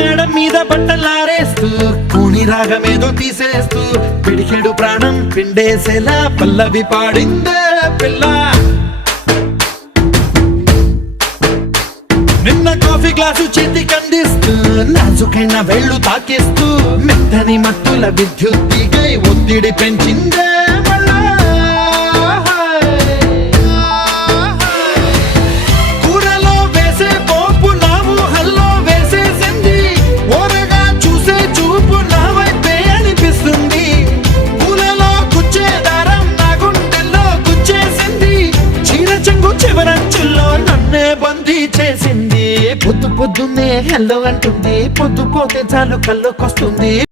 మెడ మీద బట్టలారేస్తూ కూని రాగమేదో తీసేస్తూ పిడికెడు ప్రాణం పిండేసేలా పల్లవి పాడిందే పిల్ల. నిన్న కాఫీ గ్లాసు చేతికి అందిస్తూ నాజుకైన వెళ్ళు తాకేస్తూ మెత్తని మత్తుల విద్యుత్తికై ఒత్తిడి పెంచిందే బందీ చేసింది. పొద్దు పొద్దున్నే హెల్లో అంటుంది. పొద్దు పోతే చాలు కల్లోకొస్తుంది.